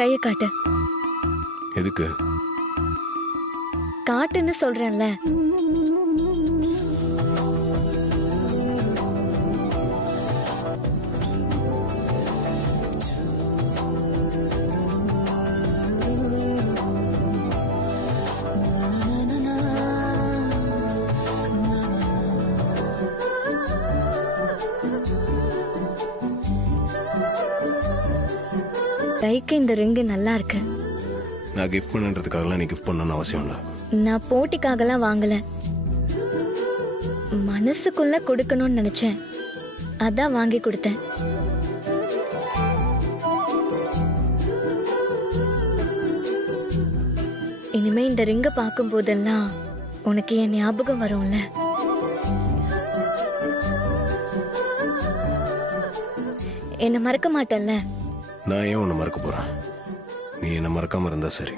கையை காட்டு. எதுக்கு? காட்டுன்னு சொல்றேன்ல. கைக்கு இந்த ரிங்கு நல்லா இருக்கு. நான் கிஃப்ட் பண்ணுன்றதுக்காகலாம் நீ கிஃப்ட் பண்ணணும்னு அவசியம் இல்லை. நான் போட்டிக்காகலாம் வாங்கல, மனசுக்குள்ள கொடுக்கணும்னு நினைச்சேன், அதான் வாங்கி கொடுத்தேன். இனிமே இந்த ரிங்க பார்க்கும் போதெல்லாம் உனக்கு என் ஞாபகம் வரும்ல. என்ன மறக்க மாட்டேன்ல? நான் ஏன் உன்னை மறக்க போறேன்? நீ என்ன மறக்காம இருந்தா சரி.